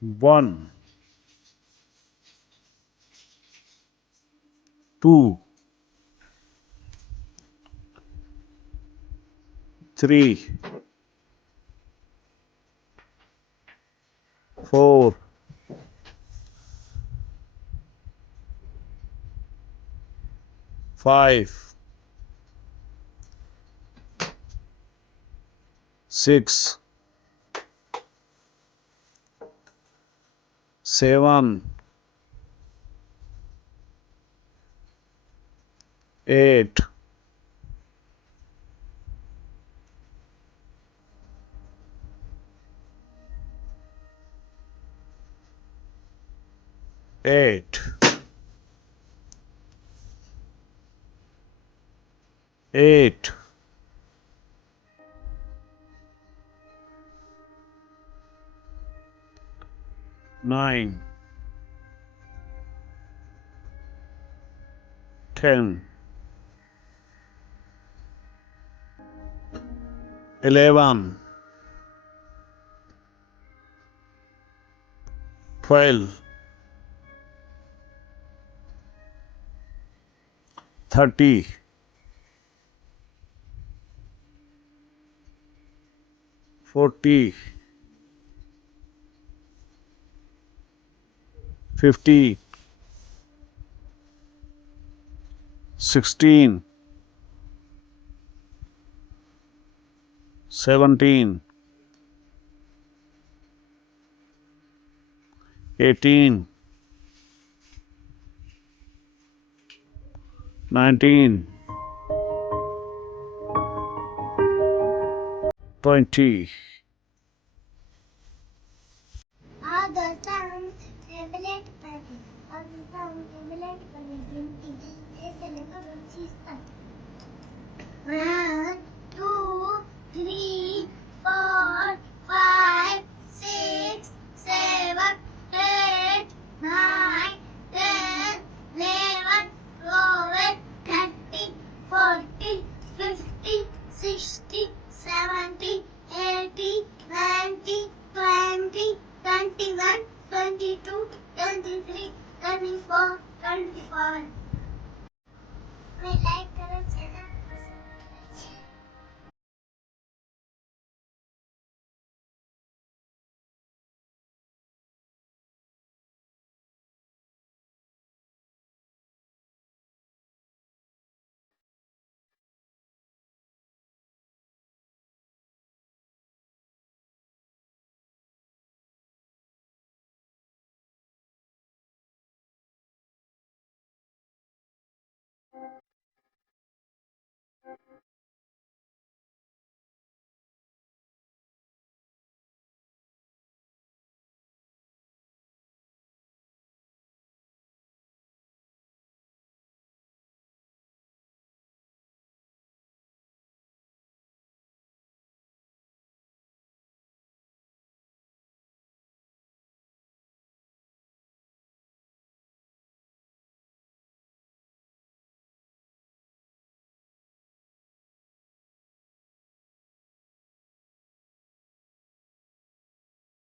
1, 2, 3, 4, 5, 6, 7, 8, 8, 8, 9, 10, 11, 12, 30, 40, 50, 16, 17, 18, 19, 20. One, two, three, four, five, six, seven, eight, nine, 10, 11, 12, 13, 14, 15, 16, 17, 18, 19, 20, 21, 22, 23, 24, 25. I like the channel.